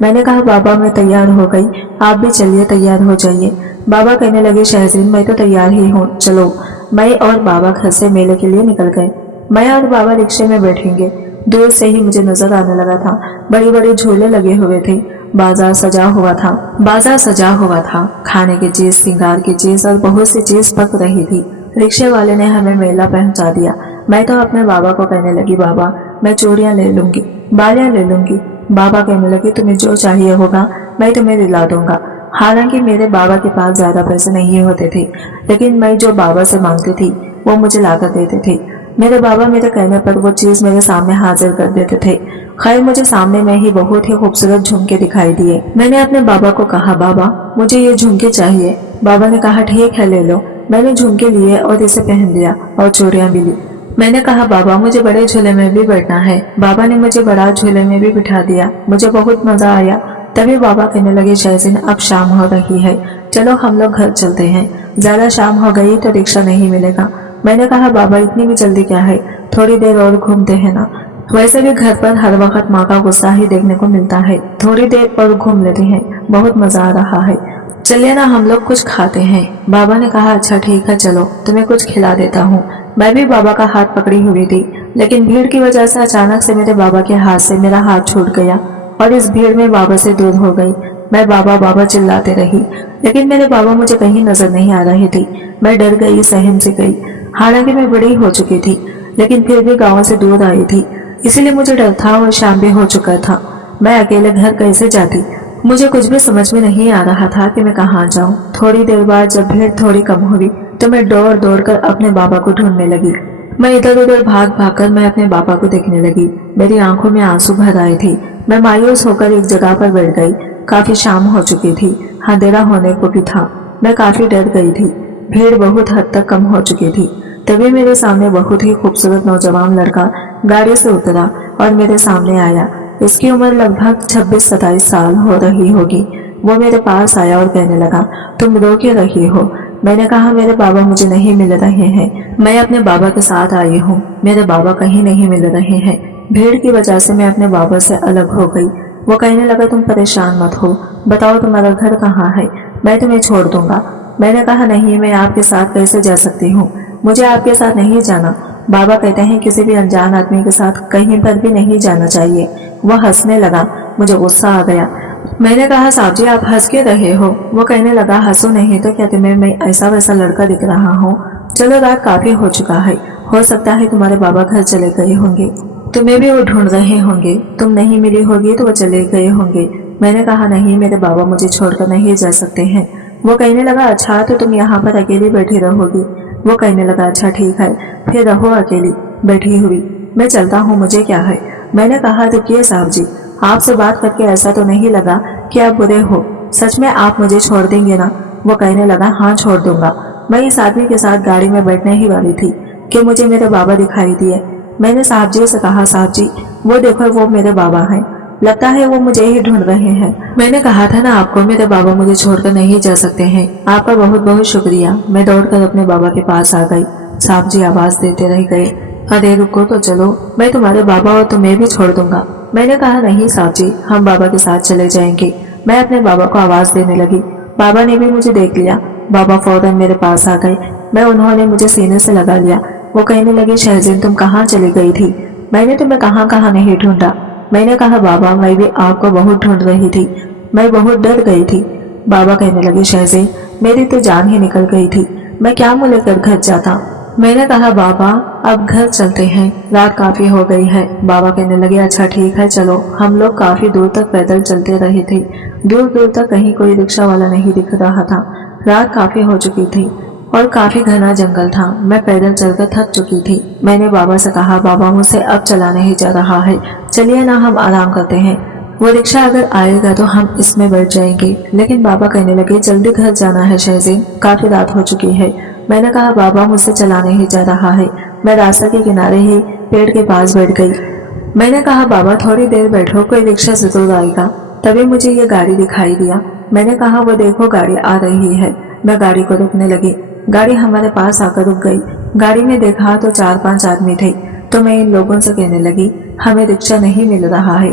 میں نے کہا بابا میں تیار ہو گئی، آپ بھی چلیے تیار ہو جائیے۔ بابا کہنے لگے شہزین میں تو تیار ہی ہوں، چلو۔ میں اور بابا گھر سے میلے کے لیے نکل گئے۔ میں اور بابا رکشے میں بیٹھیں گے۔ دور سے ہی مجھے نظر آنے لگا تھا بڑی بڑی جھولے لگے ہوئے تھے، بازار سجا ہوا تھا، کھانے کی چیز، سنگار کی چیز اور بہت سی چیز پک رہی تھی۔ رکشے والے نے ہمیں میلہ پہنچا دیا۔ میں تو اپنے بابا کو کہنے لگی بابا میں چوڑیاں لے لوں گی، بالیاں لے لوں گی۔ بابا کہنے لگے تمہیں جو چاہیے ہوگا میں تمہیں دلا دوں گا۔ حالانکہ میرے بابا کے پاس زیادہ پیسے نہیں ہوتے تھے، لیکن میں جو بابا سے مانگتی تھی وہ مجھے لا کر دیتے تھے۔ میرے بابا میرے کہنے پر وہ چیز میرے سامنے حاضر کر دیتے تھے۔ خیر مجھے سامنے میں ہی بہت ہی خوبصورت جھمکے دکھائی دیے۔ میں نے اپنے بابا کو کہا بابا مجھے یہ جھمکے چاہیے۔ بابا نے کہا ٹھیک ہے لے لو۔ میں نے جھمکے لیے اور اسے پہن لیا اور چوڑیاں بھی لی۔ میں نے کہا بابا مجھے بڑے جھولے میں بھی بیٹھنا ہے۔ بابا نے مجھے بڑا جھولے میں بھی بٹھا دیا، مجھے بہت مزہ آیا۔ تبھی بابا کہنے لگے شہزین اب شام ہو رہی ہے، چلو ہم لوگ گھر چلتے ہیں، زیادہ شام ہو گئی تو رکشہ نہیں ملے گا۔ میں نے کہا بابا اتنی بھی جلدی کیا ہے، تھوڑی دیر اور گھومتے ہیں نا، ویسے بھی گھر پر ہر وقت ماں کا غصہ ہی دیکھنے کو ملتا ہے، تھوڑی دیر اور گھوم لیتے ہیں، بہت مزہ آ رہا ہے، چلیے نا ہم لوگ کچھ کھاتے ہیں۔ بابا نے کہا اچھا ٹھیک ہے چلو تمہیں کچھ کھلا دیتا ہوں۔ میں بھی بابا کا ہاتھ پکڑی ہوئی تھی، لیکن بھیڑ کی وجہ سے اچانک سے میرے بابا کے ہاتھ سے میرا ہاتھ چھوٹ گیا اور اس بھیڑ میں بابا سے دور ہو گئی۔ میں بابا بابا چلاتے رہی، لیکن میرے بابا مجھے کہیں نظر نہیں آ رہے تھے۔ میں ڈر گئی، سہم سے گئی، حالانکہ میں بڑی ہو چکی تھی لیکن پھر بھی گاؤں سے دور آئی تھی، اسی لیے مجھے ڈر تھا اور شام بھی ہو چکا تھا۔ میں اکیلے گھر کیسے جاتی؟ مجھے کچھ بھی سمجھ میں نہیں آ رہا تھا کہ میں کہاں جاؤں۔ تھوڑی دیر بعد جب بھیڑ تھوڑی کم ہوئی تو میں دوڑ دوڑ کر اپنے بابا کو ڈھونڈنے لگی۔ میں ادھر ادھر بھاگ بھاگ کر میں اپنے بابا کو دیکھنے لگی، میری آنکھوں میں آنسو بھر آئے تھے۔ میں مایوس ہو کر ایک جگہ پر بیٹھ گئی، کافی شام ہو چکی تھی، اندھیرا ہونے کو بھی تھا، میں کافی ڈر گئی تھی، بھیڑ بہت حد تک کم ہو چکی تھی۔ تبھی میرے سامنے بہت ہی خوبصورت نوجوان لڑکا گاڑی سے اترا اور میرے سامنے آیا۔ اس کی عمر لگ بھگ 26-27 سال ہو رہی ہوگی۔ وہ میرے پاس آیا اور کہنے لگا تم رو کیوں رہی ہو؟ میں نے کہا میرے بابا مجھے نہیں مل رہے ہیں، میں اپنے بابا کے ساتھ آئی ہوں، میرے بابا کہیں نہیں مل رہے ہیں، بھیڑ کی وجہ سے میں اپنے بابا سے الگ ہو گئی۔ وہ کہنے لگا تم پریشان مت ہو، بتاؤ تمہارا گھر کہاں ہے، میں تمہیں چھوڑ دوں گا۔ میں نے کہا نہیں میں آپ کے ساتھ کیسے جا سکتی ہوں، مجھے آپ کے ساتھ نہیں جانا۔ بابا کہتے ہیں کسی بھی انجان آدمی کے ساتھ کہیں پر بھی نہیں جانا چاہیے۔ وہ ہنسنے لگا، مجھے غصہ آ گیا۔ میں نے کہا صاحب جی آپ ہنس کیوں رہے ہو؟ وہ کہنے لگا ہنسو نہیں تو کیا تمہیں میں ایسا ویسا لڑکا دکھ رہا ہوں؟ چلو رات کافی ہو چکا ہے، ہو سکتا ہے تمہارے بابا گھر چلے گئے ہوں گے، تمہیں بھی وہ ڈھونڈ رہے ہوں گے، تم نہیں ملی ہوگی تو وہ چلے گئے ہوں گے۔ میں نے کہا نہیں میرے بابا مجھے چھوڑ کر نہیں جا سکتے ہیں۔ وہ کہنے لگا اچھا تو تم یہاں پر اکیلی بیٹھی رہو گی؟ وہ کہنے لگا اچھا ٹھیک ہے پھر رہو اکیلی بیٹھی ہوئی، میں چلتا ہوں، مجھے کیا ہے۔ میں نے کہا رکیے صاحب جی، آپ سے بات کر کے ایسا تو نہیں لگا کہ آپ برے ہو، سچ میں آپ مجھے چھوڑ دیں گے نا؟ وہ کہنے لگا ہاں چھوڑ دوں گا۔ میں اس آدمی کے ساتھ گاڑی میں بیٹھنے ہی والی تھی کہ مجھے میرے بابا دکھائی دیے۔ میں نے صاحب جی سے کہا صاحب جی وہ دیکھو وہ میرے بابا ہیں، لگتا ہے وہ مجھے ہی ڈھونڈ رہے ہیں۔ میں نے کہا تھا نا آپ کو میرے بابا مجھے چھوڑ کر نہیں جا سکتے ہیں، آپ کا بہت بہت شکریہ۔ میں دوڑ کر اپنے بابا کے پاس آ گئی۔ صاحب جی آواز دیتے رہ گئے ارے رکو تو چلو، میں تمہارے بابا اور تمہیں بھی چھوڑ دوں گا۔ میں نے کہا نہیں صاحب جی ہم بابا کے ساتھ چلے جائیں گے۔ میں اپنے بابا کو آواز دینے لگی، بابا نے بھی مجھے دیکھ لیا، بابا فوراً میرے پاس آ گئے، انہوں نے مجھے سینے سے لگا لیا۔ وہ کہنے لگی شہزین تم کہاں چلی گئی تھی؟ میں نے تمہیں کہاں کہاں نہیں ڈھونڈا۔ میں نے کہا بابا میں بھی آپ کو بہت ڈھونڈ رہی تھی، میں بہت ڈر گئی تھی۔ بابا کہنے لگے شہزین میری تو جان ہی نکل گئی تھی، میں کیا منہ لے کر گھر جاتا۔ میں نے کہا بابا اب گھر چلتے ہیں، رات کافی ہو گئی ہے۔ بابا کہنے لگے اچھا ٹھیک ہے چلو۔ ہم لوگ کافی دور تک پیدل چلتے رہے تھے، دور دور تک کہیں کوئی رکشہ والا نہیں دکھ رہا تھا، رات کافی ہو چکی تھی اور کافی گھنا جنگل تھا، میں پیدل چل کر تھک چکی تھی۔ میں نے بابا سے کہا بابا مجھ سے اب چلا نہیں جا رہا ہے، چلیے نا ہم آرام کرتے ہیں، وہ رکشہ اگر آئے گا تو ہم اس میں بیٹھ جائیں گے۔ لیکن بابا کہنے لگے جلدی گھر جانا ہے شہزین، کافی رات ہو چکی ہے۔ میں نے کہا بابا مجھ سے چلا نہیں جا رہا ہے۔ میں راستہ کے کنارے ہی پیڑ کے پاس بیٹھ گئی۔ میں نے کہا بابا تھوڑی دیر بیٹھو، کوئی رکشہ ضرور آئے گا۔ تبھی مجھے یہ گاڑی دکھائی دیا۔ میں نے کہا وہ دیکھو گاڑی آ رہی ہے۔ میں گاڑی کو روکنے لگی، گاڑی ہمارے پاس آ کر رک گئی۔ گاڑی میں دیکھا تو 4-5 آدمی تھے، تو میں ان لوگوں سے کہنے لگی ہمیں رکشہ نہیں مل رہا ہے،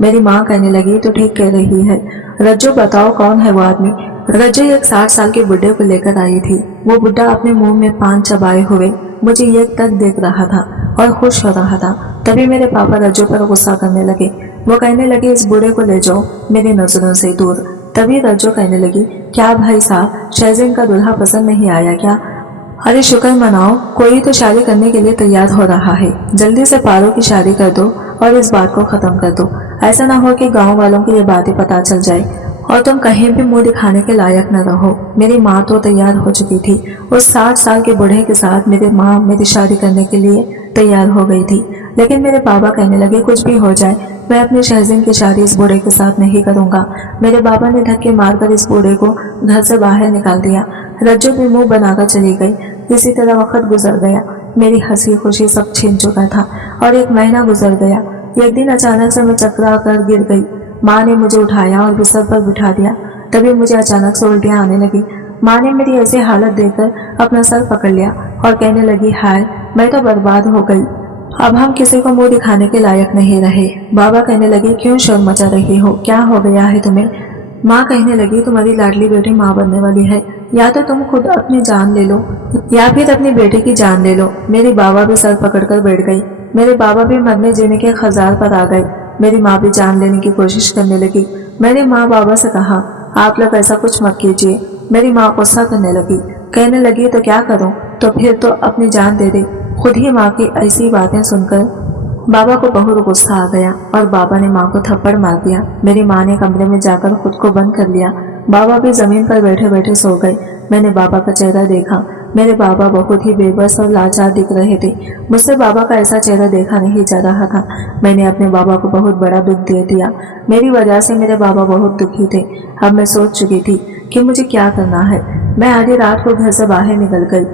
میری ماں کہنے لگی تو ٹھیک کہہ رہی ہے، رجو بتاؤ کون ہے وہ آدمی؟ رجو ایک 60 سال کے بڈھے کو لے کر آئی تھی۔ وہ بڈھا اپنے منہ میں پان چبائے ہوئے مجھے ایک تک دیکھ رہا تھا اور خوش ہو رہا تھا۔ تبھی میرے پاپا رجو پر غصہ کرنے لگے۔ وہ کہنے لگے اس بوڑھے کو لے جاؤ میری نظروں سے دور۔ تبھی رجو کہنے لگی، کیا بھائی صاحب شہزین کا دلہا پسند نہیں آیا کیا؟ ارے شکر مناؤ، کوئی تو شادی کرنے کے لیے تیار ہو رہا ہے، جلدی سے پارو کی شادی کر دو اور اس بات کو ختم کر دو۔ ایسا نہ ہو کہ گاؤں والوں کو یہ باتیں پتہ چل جائے اور تم کہیں بھی منہ دکھانے کے لائق نہ رہو۔ میری ماں تو تیار ہو چکی تھی، اس 60 سال کے بوڑھے کے ساتھ میری ماں میری شادی کرنے کے لیے تیار ہو گئی تھی، لیکن میرے بابا کہنے لگے کچھ بھی ہو جائے میں اپنی شہزین کی شادی اس بوڑھے کے ساتھ نہیں کروں گا۔ میرے بابا نے دھکے مار کر اس بوڑھے کو گھر سے باہر نکال دیا۔ رجو بھی منہ بنا کر چلی گئی۔ اسی طرح وقت گزر گیا، میری ہنسی خوشی سب چھین چکا تھا اور ایک مہینہ گزر گیا۔ ایک دن اچانک سے میں چکرا کر گر گئی۔ ماں نے مجھے اٹھایا اور بستر پر بٹھا دیا۔ تبھی مجھے اچانک سے الٹیاں آنے لگی۔ ماں نے میری ایسی حالت دیکھ کر اپنا سر پکڑ لیا اور کہنے لگی، ہائے میں تو برباد ہو گئی، اب ہم کسی کو منہ دکھانے کے لائق نہیں رہے۔ بابا کہنے لگے، کیوں شور مچا رہی ہو، کیا ہو گیا ہے تمہیں؟ ماں کہنے لگی، تمہاری لاڈلی بیٹی ماں بننے والی ہے، یا تو تم خود اپنی جان لے لو یا پھر اپنی بیٹی کی جان لے لو۔ میری بابا بھی سر پکڑ کر بیٹھ گئی۔ میرے بابا بھی مرنے جینے کے خزار پر آ گئے۔ میری ماں بھی جان لینے کی کوشش کرنے لگی۔ میں نے ماں بابا سے کہا، آپ لوگ ایسا کچھ مت کیجیے۔ میری ماں غصہ کرنے لگی، کہنے لگی تو کیا کروں، تو پھر تو اپنی جان دے دے۔ خود ہی ماں کی ایسی باتیں سن کر بابا کو بہت غصہ آ گیا اور بابا نے ماں کو تھپڑ مار دیا۔ میری ماں نے کمرے میں جا کر خود کو بند کر لیا۔ بابا بھی زمین پر بیٹھے بیٹھے سو گئے۔ میں نے بابا کا چہرہ دیکھا، میرے بابا بہت ہی بے بس اور لاچار دکھ رہے تھے۔ مجھ سے بابا کا ایسا چہرہ دیکھا نہیں جا رہا تھا۔ میں نے اپنے بابا کو بہت بڑا دکھ دے دیا۔ میری وجہ سے میرے بابا بہت دکھی تھے۔ اب میں سوچ چکی تھی کہ مجھے کیا کرنا ہے۔ میں آدھی رات کو گھر سے باہر نکل گئی۔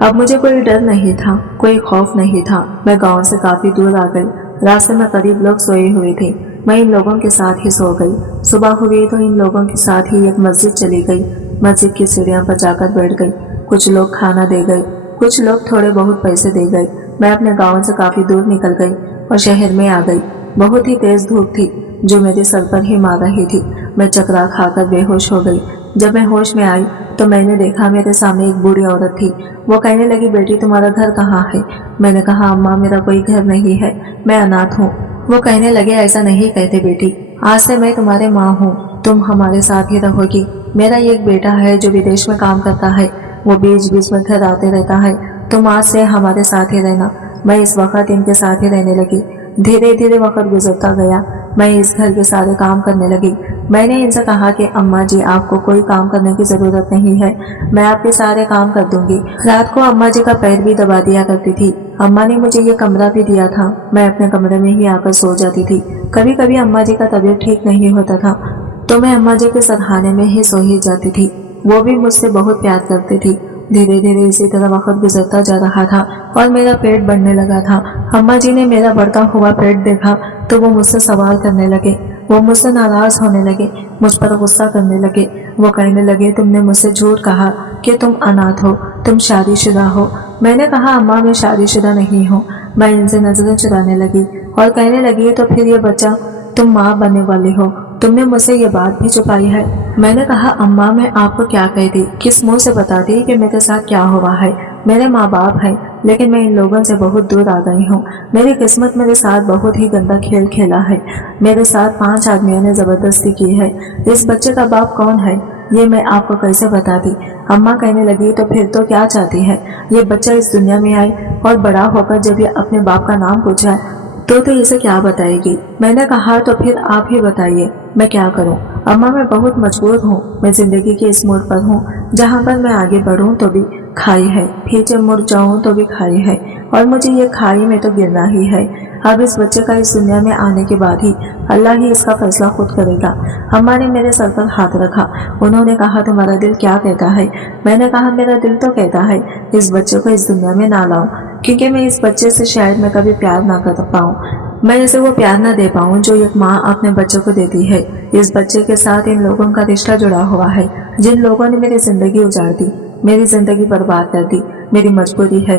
اب مجھے کوئی ڈر نہیں تھا، کوئی خوف نہیں تھا۔ میں گاؤں سے کافی دور آ گئی۔ راستے میں قریب لوگ سوئے ہوئے تھے، میں ان لوگوں کے ساتھ ہی سو گئی۔ صبح ہوئی تو ان لوگوں کے ساتھ ہی ایک مسجد چلی گئی۔ مسجد کی سیڑھیاں پر جا کر بیٹھ گئی۔ کچھ لوگ کھانا دے گئے، کچھ لوگ تھوڑے بہت پیسے دے گئے۔ میں اپنے گاؤں سے کافی دور نکل گئی اور شہر میں آ گئی۔ بہت ہی تیز دھوپ تھی جو میرے سر پر ہی مار رہی تھی۔ میں چکرا کھا کر بے ہوش ہو گئی۔ جب میں ہوش میں آئی تو میں نے دیکھا میرے سامنے ایک بوڑھی عورت تھی۔ وہ کہنے لگی، بیٹی تمہارا گھر کہاں ہے؟ میں نے کہا، اماں میرا کوئی گھر نہیں ہے، میں اناتھ ہوں۔ وہ کہنے لگے، ایسا نہیں کہتے بیٹی، آج سے میں تمہارے ماں ہوں، تم ہمارے ساتھ ہی رہو گی۔ میرا ایک بیٹا ہے جو ودیش میں کام کرتا ہے، وہ بیچ بیچ میں گھر آتے رہتا ہے، تم آج سے ہمارے ساتھ ہی رہنا۔ میں اس وقت ان کے ساتھ ہی رہنے لگی۔ دھیرے دھیرے وقت گزرتا گیا، میں اس گھر کے سارے کام کرنے لگی۔ میں نے ان سے کہا کہ اماں جی آپ کو کوئی کام کرنے کی ضرورت نہیں ہے، میں آپ کے سارے کام کر دوں گی۔ رات کو اماں جی کا پیر بھی دبا دیا کرتی تھی۔ اماں نے مجھے یہ کمرہ بھی دیا تھا، میں اپنے کمرے میں ہی آ کر سو جاتی تھی۔ کبھی کبھی اماں جی کا طبیعت ٹھیک نہیں ہوتا تھا تو میں اماں جی کے سرہانے میں ہی سو ہی جاتی تھی۔ وہ بھی مجھ سے بہت پیار کرتی تھی۔ دھیرے دھیرے اسی طرح وقت گزرتا جا رہا تھا اور میرا پیٹ بڑھنے لگا تھا۔ اماں جی نے میرا بڑھتا ہوا پیٹ دیکھا تو وہ مجھ سے سوال کرنے لگے، وہ مجھ سے ناراض ہونے لگے، مجھ پر غصہ کرنے لگے۔ وہ کہنے لگے، تم نے مجھ سے جھوٹ کہا کہ تم اناتھ ہو، تم شادی شدہ ہو۔ میں نے کہا، اماں میں شادی شدہ نہیں ہوں۔ میں ان سے نظریں چرانے لگی اور کہنے لگی، تو پھر یہ بچہ تم ماں بننے والی ہو، تم نے مجھ سے یہ بات بھی چھپائی ہے۔ میں نے کہا، اماں میں آپ کو کیا کہتی، کس منہ سے بتاتی کہ میرے ساتھ کیا ہوا ہے؟ میرے ماں باپ ہیں لیکن میں ان لوگوں سے بہت دور آ گئی ہوں۔ میری قسمت میرے ساتھ بہت ہی گندا کھیل کھیلا ہے۔ میرے ساتھ 5 آدمیوں نے زبردستی کی ہے۔ اس بچے کا باپ کون ہے یہ میں آپ کو کیسے بتاتی؟ اماں کہنے لگی، تو پھر تو کیا چاہتی ہے؟ یہ بچہ اس دنیا میں آئے اور بڑا ہو کر جب یہ اپنے باپ کا نام پوچھا تو اسے کیا بتائے گی؟ میں نے کہا، تو پھر آپ ہی بتائیے میں کیا کروں؟ اماں میں بہت مجبور ہوں، میں زندگی کے اس موڑ پر ہوں جہاں پر میں آگے بڑھوں تو بھی کھائی ہے، پیچھے مڑ جاؤں تو بھی کھائی ہے، اور مجھے یہ کھائی میں تو گرنا ہی ہے۔ اب اس بچے کا اس دنیا میں آنے کے بعد ہی اللہ ہی اس کا فیصلہ خود کرے گا۔ اماں نے میرے سر پر ہاتھ رکھا، انہوں نے کہا، تمہارا دل کیا کہتا ہے؟ میں نے کہا، میرا دل تو کہتا ہے اس بچے کو اس دنیا میں نہ لاؤں، کیونکہ میں اس بچے سے شاید میں کبھی پیار نہ کر پاؤں، میں اسے وہ پیار نہ دے پاؤں جو ایک ماں اپنے بچے کو دیتی ہے۔ اس بچے کے ساتھ ان لوگوں کا رشتہ جڑا ہوا ہے جن لوگوں نے میری زندگی اجاڑ دی، میری زندگی برباد کر دی۔ میری مجبوری ہے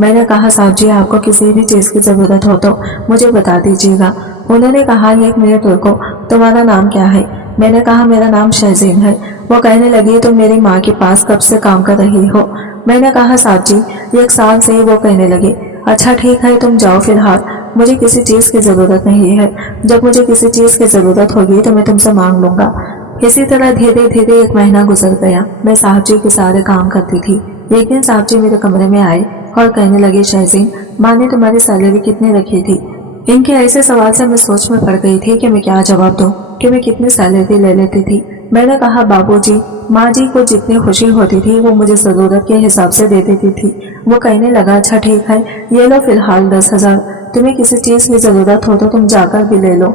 میں نے کہا صاحب جی آپ کو کسی بھی چیز کی ضرورت ہو تو مجھے بتا دیجیے گا۔ انہوں نے کہا ایک منٹ رکو، تمہارا نام کیا ہے؟ میں نے کہا میرا نام شہزین ہے۔ وہ کہنے لگی تم میری ماں کے پاس کب سے کام کر رہی ہو؟ میں نے کہا صاحب جی 1 سال سے ہی۔ وہ کہنے لگے اچھا ٹھیک ہے تم جاؤ فی الحال، مجھے کسی چیز کی ضرورت نہیں ہے، جب مجھے کسی چیز کی ضرورت ہوگی تو میں تم سے مانگ لوں گا۔ اسی طرح دھیرے دھیرے 1 مہینہ گزر گیا۔ میں صاحب جی کے سارے کام کرتی تھی۔ ایک دن صاحب جی میرے کمرے میں آئے اور کہنے لگے شہزین ماں نے تمہاری سیلری کتنی رکھی تھی؟ ان کے ایسے سوال سے میں سوچ میں پڑ گئی تھی کہ میں کیا جواب دوں کہ میں کتنی سیلری لے لیتی تھی۔ میں نے کہا بابو جی ماں جی کو جتنی خوشی ہوتی تھی وہ مجھے ضرورت کے حساب سے دے دیتی تھی۔ وہ کہنے لگا اچھا ٹھیک ہے یہ لو فی الحال 10,000، تمہیں کسی چیز کی ضرورت ہو تو تم جا کر بھی لے لو،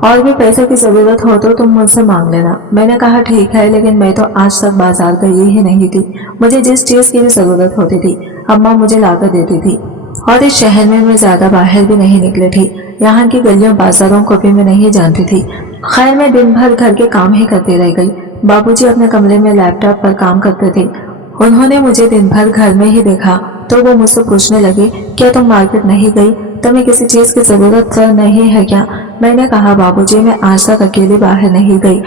اور بھی پیسے کی ضرورت ہو تو تم مجھ سے مانگ لینا۔ میں نے کہا ٹھیک ہے لیکن میں تو آج تک بازار گئی ہی نہیں تھی، مجھے جس چیز کی بھی ضرورت ہوتی تھی اماں مجھے لا کر دیتی تھی، اور اس شہر میں زیادہ باہر بھی نہیں نکلی تھی، یہاں کی گلیوں بازاروں کو بھی میں نہیں جانتی تھی۔ خیر میں دن بھر گھر کے کام ہی کرتی رہ گئی۔ بابو جی اپنے کمرے میں لیپ ٹاپ پر کام کرتے تھے۔ انہوں نے مجھے دن بھر گھر میں ہی دیکھا تو وہ مجھ سے پوچھنے لگے کیا تم مارکیٹ نہیں گئی؟ تمہیں کسی چیز کی ضرورت نہیں ہے کیا؟ میں نے کہا بابو جی میں آج تک اکیلے باہر نہیں گئی،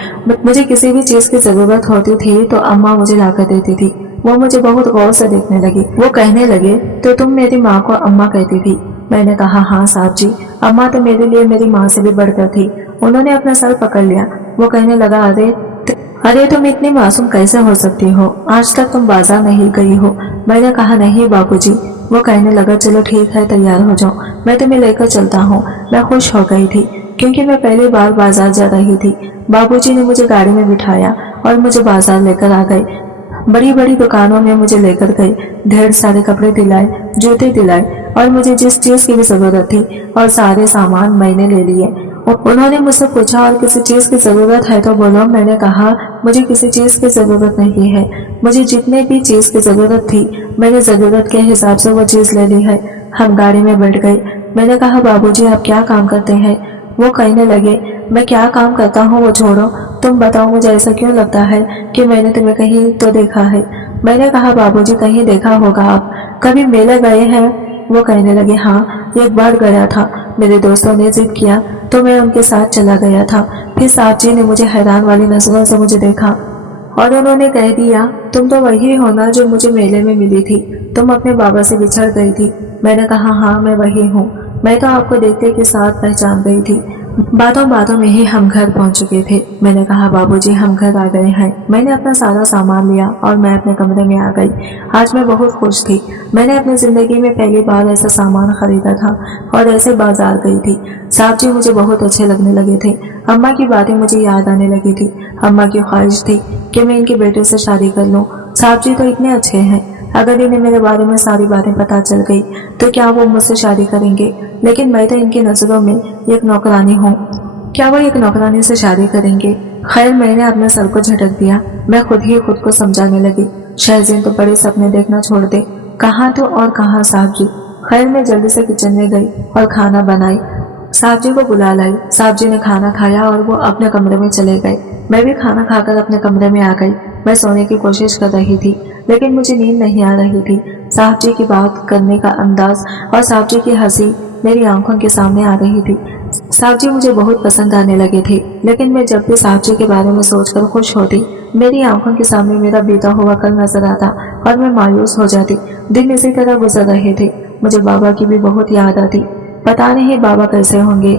مجھے کسی بھی چیز کی ضرورت ہوتی تھی تو اماں مجھے لا کر دیتی تھی۔ وہ مجھے بہت غور سے دیکھنے لگی۔ وہ کہنے لگے تو تم میری ماں کو اماں کہتی تھی؟ میں نے کہا ہاں صاحب جی، اماں تو میرے لیے میری ماں سے بھی بڑھ کر تھی۔ انہوں نے اپنا سر پکڑ لیا۔ وہ کہنے لگا ارے تم اتنی معصوم کیسے ہو سکتی ہو؟ آج تک تم بازار نہیں گئی ہو؟ میں نے کہا نہیں بابو جی۔ وہ کہنے لگا چلو ٹھیک ہے تیار ہو جاؤ، میں تمہیں لے کر چلتا ہوں۔ میں خوش ہو گئی تھی کیونکہ میں پہلی بار بازار جا رہی تھی۔ بابو جی نے مجھے گاڑی میں بٹھایا اور مجھے بازار لے کر آ گئے۔ بڑی بڑی دکانوں میں مجھے لے کر گئے، ڈھیر سارے کپڑے دلائے، جوتے دلائے، اور مجھے جس چیز کی بھی ضرورت تھی اور سارے سامان میں نے لے لیے۔ انہوں نے مجھ سے پوچھا اور کسی چیز کی ضرورت ہے تو بولو؟ میں نے کہا مجھے کسی چیز کی ضرورت نہیں ہے، مجھے جتنے بھی چیز کی ضرورت تھی میں نے ضرورت کے حساب سے وہ چیز لے لی ہے۔ ہم گاڑی میں بیٹھ گئے۔ میں نے کہا بابو جی آپ کیا کام کرتے ہیں؟ وہ کہنے لگے میں کیا کام کرتا ہوں وہ چھوڑو، تم بتاؤ مجھے ایسا کیوں لگتا ہے کہ میں نے تمہیں کہیں تو دیکھا ہے؟ میں نے کہا بابو جی کہیں دیکھا ہوگا، آپ کبھی میلے گئے ہیں؟ وہ کہنے لگے ہاں 1 بار گیا تھا، میرے دوستوں نے ضد کیا تو میں ان کے ساتھ چلا گیا تھا۔ پھر صاحب جی نے مجھے حیران والی نظروں سے مجھے دیکھا اور انہوں نے کہہ دیا تم تو وہی ہو نا جو مجھے میلے میں ملی تھی، تم اپنے بابا سے بچھڑ گئی تھی۔ میں نے کہا ہاں میں وہی ہوں، میں تو آپ کو دیکھتے کے ساتھ پہچان گئی تھی۔ باتوں میں ہی ہم گھر پہنچ چکے تھے۔ میں نے کہا بابو جی ہم گھر آ گئے ہیں۔ میں نے اپنا سارا سامان لیا اور میں اپنے کمرے میں آ گئی۔ آج میں بہت خوش تھی، میں نے اپنی زندگی میں پہلی بار ایسا سامان خریدا تھا اور ایسے بازار گئی تھی۔ صاحب جی مجھے بہت اچھے لگنے لگے تھے۔ اماں کی باتیں مجھے یاد آنے لگی تھی۔ اماں کی خواہش تھی کہ میں ان کے بیٹے سے شادی کر لوں۔ صاحب جی تو اتنے اچھے ہیں، اگر انہیں میرے بارے میں ساری باتیں پتہ چل گئی تو کیا وہ مجھ سے شادی کریں گے؟ لیکن میں تو ان کی نظروں میں ایک نوکرانی ہوں، کیا وہ ایک نوکرانی سے شادی کریں گے؟ خیر میں نے اپنے سر کو جھٹک دیا۔ میں خود کو سمجھانے لگی شہزین تو بڑے سپنے دیکھنا چھوڑ دے، کہاں تو اور کہاں صاحب جی۔ خیر میں جلدی سے کچن میں گئی اور کھانا بنائی، صاحب جی کو بلا لائی۔ صاحب جی نے کھانا کھایا اور وہ اپنے کمرے میں چلے گئے۔ میں بھی کھانا کھا کر اپنے کمرے میں آ گئی۔ میں سونے کی کوشش کر رہی تھی لیکن مجھے نیند نہیں آ رہی تھی۔ صاحب جی کی بات کرنے کا انداز اور صاحب جی کی ہنسی میری آنکھوں کے سامنے آ رہی تھی۔ صاحب جی مجھے بہت پسند آنے لگے تھے، لیکن میں جب بھی صاحب جی کے بارے میں سوچ کر خوش ہوتی میری آنکھوں کے سامنے میرا بیتا ہوا کل نظر آتا اور میں مایوس ہو جاتی۔ دن اسی طرح گزر رہے تھے۔ مجھے بابا کی بھی بہت یاد آتی، پتا نہیں بابا کیسے ہوں گے،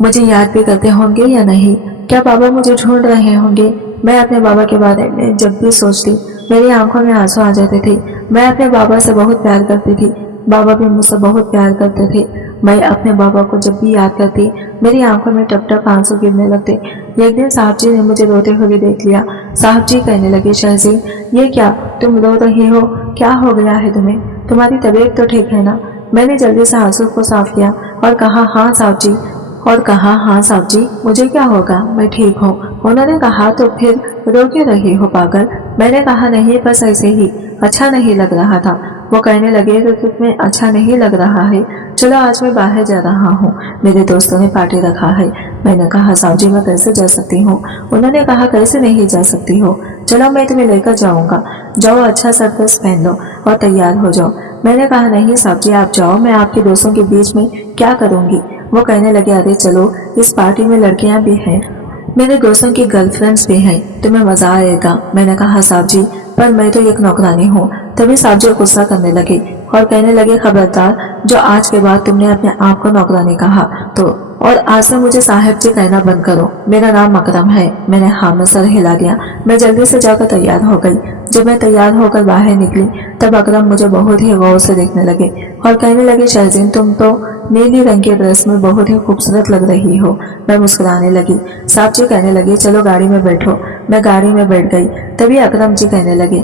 مجھے یاد بھی کرتے ہوں گے یا نہیں، کیا بابا مجھے ڈھونڈ رہے ہوں گے؟ میں اپنے بابا کے بارے میں جب بھی سوچتی میری آنکھوں میں آنسو آ جاتے تھے۔ میں اپنے بابا سے بہت پیار کرتی تھی، بابا بھی مجھ سے بہت پیار کرتے تھے۔ میں اپنے بابا کو جب بھی یاد کرتی میری آنکھوں میں ٹپ ٹپ آنسو گرنے لگتے۔ ایک دن صاحب جی نے مجھے روتے ہوئے دیکھ لیا۔ صاحب جی کہنے لگے شہزین یہ کیا تم رو رہی ہو؟ کیا ہو گیا ہے تمہیں؟ تمہاری طبیعت تو ٹھیک ہے نا؟ میں نے جلدی سے آنسو کو صاف کیا اور کہا ہاں صاحب جی مجھے کیا ہوگا، میں ٹھیک ہوں۔ انہوں نے کہا تو پھر رو کیوں رہی ہو پاگل؟ میں نے کہا نہیں بس ایسے ہی، اچھا نہیں لگ رہا تھا۔ وہ کہنے لگے تو تمہیں اچھا نہیں لگ رہا ہے؟ چلو آج میں باہر جا رہا ہوں، میرے دوستوں نے پارٹی رکھا ہے۔ میں نے کہا صاحب جی میں کیسے جا سکتی ہوں؟ انہوں نے کہا کیسے نہیں جا سکتی ہو، چلو میں تمہیں لے کر جاؤں گا، جاؤ اچھا سا ڈریس پہن لو اور تیار ہو جاؤ۔ میں نے کہا نہیں صاحب جی آپ جاؤ, میں آپ کے دوستوں کے بیچ میں کیا کروں گی. وہ کہنے لگے ارے چلو اس پارٹی میں لڑکیاں بھی ہیں, میرے دوستوں کی گرل فرینڈز بھی ہیں, تمہیں مزہ آئے گا. میں نے کہا صاحب جی پر میں تو ایک نوکرانی ہوں. تبھی صاحب جی غصہ کرنے لگے اور کہنے لگے خبردار جو آج کے بعد تم نے اپنے آپ کو نوکرانی کہا تو اور آج سے مجھے صاحب جی کہنا بند کرو, میرا نام اکرم ہے. میں نے ہاں میں سر ہلا دیا. میں جلدی سے جا کر تیار ہو گئی. جب میں تیار ہو کر باہر نکلی تب اکرم مجھے بہت ہی غور سے دیکھنے لگے اور کہنے لگے شہزین تم تو نیلی رنگ کے ڈریس میں بہت ہی خوبصورت لگ رہی ہو. میں مسکرانے لگی. صاحب جی کہنے لگے چلو گاڑی میں بیٹھو. میں گاڑی میں بیٹھ گئی. تبھی اکرم جی کہنے لگے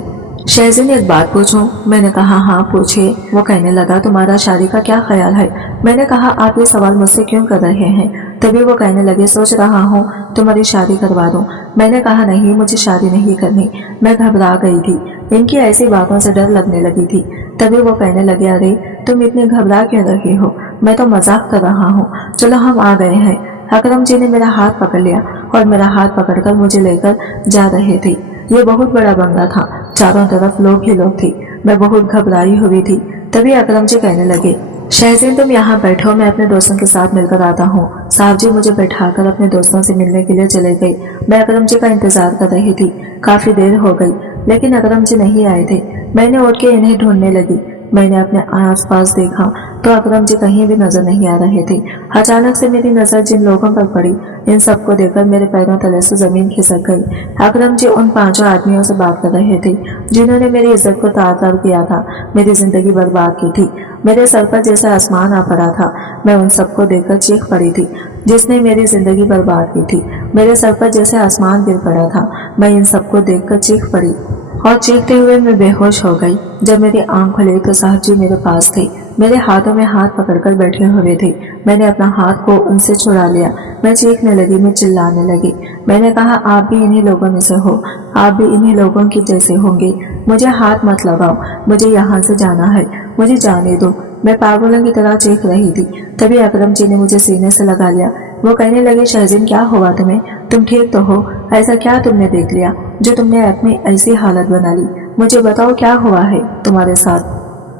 شہزین ایک بات پوچھوں. میں نے کہا ہاں پوچھے. وہ کہنے لگا تمہارا شادی کا کیا خیال ہے. میں نے کہا آپ یہ سوال مجھ سے کیوں کر رہے ہیں. تبھی وہ کہنے لگے سوچ رہا ہوں تمہاری شادی کروا دوں. میں نے کہا نہیں مجھے شادی نہیں کرنی. میں گھبرا گئی تھی. ان کی ایسی باتوں سے ڈر لگنے لگی تھی. تبھی وہ کہنے لگے ارے تم اتنی گھبرا کیوں رہی ہو, میں تو مذاق کر رہا ہوں, چلو ہم آ گئے ہیں. اکرم جی نے میرا ہاتھ پکڑ لیا اور میرا ہاتھ پکڑ کر مجھے لے کر جا رہے تھے. یہ بہت بڑا بنگلہ تھا, چاروں طرف لوگ ہی لوگ تھے. میں بہت گھبرائی ہوئی تھی. تبھی اکرم جی کہنے لگے شہزین تم یہاں بیٹھو, میں اپنے دوستوں کے ساتھ مل کر آتا ہوں. صاحب جی مجھے بیٹھا کر اپنے دوستوں سے ملنے کے لیے چلے گئے. میں اکرم جی کا انتظار کر رہی تھی. کافی دیر ہو گئی لیکن اکرم جی نہیں آئے تھے. میں نے اٹھ کے انہیں ڈھونڈنے لگی. میں نے اپنے آس پاس دیکھا تو اکرم جی کہیں بھی نظر نہیں آ رہے تھے. اچانک سے میری نظر جن لوگوں پر پڑی ان سب کو دیکھ کر میرے پیروں تلے سے زمین کھسک گئی. اکرم جی ان 5 آدمیوں سے بات کر رہے تھے جنہوں نے میری عزت کو تار تار کیا تھا, میری زندگی برباد کی تھی. میرے سر پر جیسے آسمان آ پڑا تھا. میں ان سب کو دیکھ کر چیخ پڑی تھی. جس نے میری زندگی برباد کی تھی, میرے سر پر جیسے آسمان گر پڑا تھا. میں ان سب کو دیکھ کر چیخ پڑی اور چیختے ہوئے میں بے ہوش ہو گئی. جب میری آنکھ کھلی تو صاحب جی میرے پاس تھے. میرے ہاتھوں میں ہاتھ پکڑ کر بیٹھے ہوئے تھے. میں نے اپنا ہاتھ کو ان سے چھڑا لیا. میں چیخنے لگی, میں چلانے لگی. میں نے کہا آپ بھی انہی لوگوں میں سے ہو, آپ بھی انہی لوگوں کی جیسے ہوں گے. مجھے ہاتھ مت لگاؤ, مجھے یہاں سے جانا ہے, مجھے جانے دو. میں پاگلوں کی طرح چیخ رہی تھی. تبھی اکرم جی نے مجھے سینے سے لگا لیا. وہ کہنے لگے شہزین کیا ہوا تمہیں, تم ٹھیک تو ہو. ایسا کیا تم نے دیکھ لیا جو تم نے اپنی ایسی حالت بنا لی. مجھے بتاؤ کیا ہوا ہے تمہارے ساتھ,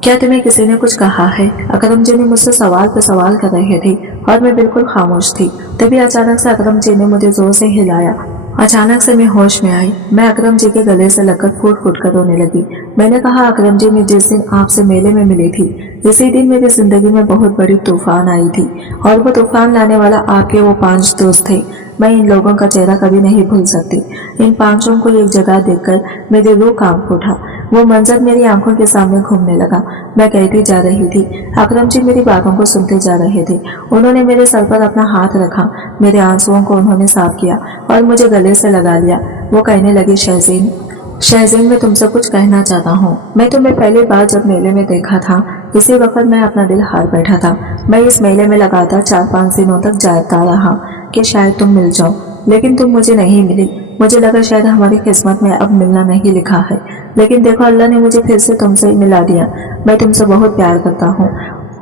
کیا تمہیں کسی نے کچھ کہا ہے. اکرم جی نے مجھ سے سوال پہ سوال کر رہے تھے اور میں بالکل خاموش تھی. تبھی اچانک سے اکرم جی نے مجھے زور سے ہلایا. اچانک سے میں ہوش میں آئی. میں اکرم جی کے گلے سے لگ کر پھوٹ پھوٹ کر رونے لگی. میں نے کہا اکرم جی میں جس دن آپ سے میلے میں ملی تھی اسی دن میری زندگی میں بہت بڑی طوفان آئی تھی اور وہ طوفان لانے والا آپ کے وہ 5 دوست تھے. میں ان لوگوں کا چہرہ کبھی نہیں بھول سکتی. ان 5 کو ایک جگہ دیکھ کر میری روح کانپ اٹھا. وہ منظر میری آنکھوں کے سامنے گھومنے لگا. میں کہتی جا رہی تھی, اکرم جی میری باتوں کو سنتے جا رہے تھے. انہوں نے میرے سر پر اپنا ہاتھ رکھا, میرے آنسوؤں کو انہوں نے صاف کیا اور مجھے گلے سے لگا لیا. وہ کہنے لگے شہزین میں تم سے کچھ کہنا چاہتا ہوں. میں تمہیں پہلی بار جب میلے میں دیکھا تھا اسی وقت میں اپنا دل ہار بیٹھا تھا. میں اس میلے میں لگاتار 4-5 دنوں تک جاتا رہا کہ شاید تم مل جاؤ, لیکن تم مجھے نہیں ملی. مجھے لگا شاید ہماری قسمت میں اب ملنا نہیں لکھا ہے, لیکن دیکھو اللہ نے مجھے پھر سے تم سے ملا دیا. میں تم سے بہت پیار کرتا ہوں.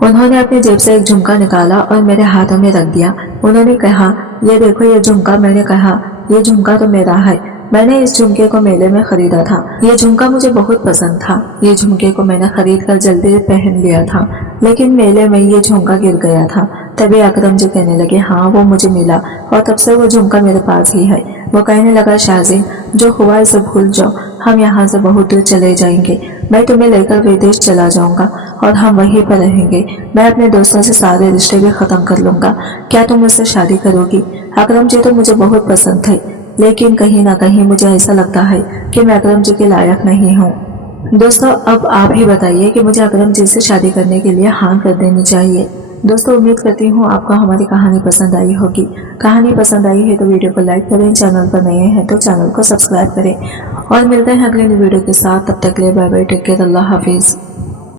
انہوں نے اپنی جیب سے ایک جھمکا نکالا اور میرے ہاتھوں میں رکھ دیا. انہوں نے کہا یہ دیکھو یہ جھمکا. میں نے کہا یہ جھمکا تو میرا ہے. میں نے اس جھمکے کو میلے میں خریدا تھا. یہ جھمکا مجھے بہت پسند تھا. یہ جھمکے کو میں نے خرید کر جلدی پہن لیا تھا, لیکن میلے میں یہ جھمکا گر گیا تھا. تبھی اکرم جی کہنے لگے ہاں وہ مجھے ملا اور تب سے وہ جھمکا میرے پاس ہی ہے. وہ کہنے لگا شہزین جو ہوا اسے بھول جاؤ, ہم یہاں سے بہت دور چلے جائیں گے. میں تمہیں لے کر ودیش چلا جاؤں گا اور ہم وہیں پر رہیں گے. میں اپنے دوستوں سے سارے رشتے بھی ختم کر لوں گا. کیا تم مجھ سے شادی کرو گی. اکرم جی تو مجھے بہت پسند تھے, لیکن کہیں نہ کہیں مجھے ایسا لگتا ہے کہ میں اکرم جی کے لائق نہیں ہوں. دوستو اب آپ ہی بتائیے کہ مجھے اکرم جی سے شادی کرنے کے لیے ہاں کر دینی چاہیے. دوستو امید کرتی ہوں آپ کو ہماری کہانی پسند آئی ہوگی. کہانی پسند آئی ہے تو ویڈیو کو لائک کریں, چینل پر نئے ہیں تو چینل کو سبسکرائب کریں اور ملتے ہیں اگلے ویڈیو کے ساتھ. تب تک کے لیے بائے بائے, ٹیک کیئر, اللہ حافظ.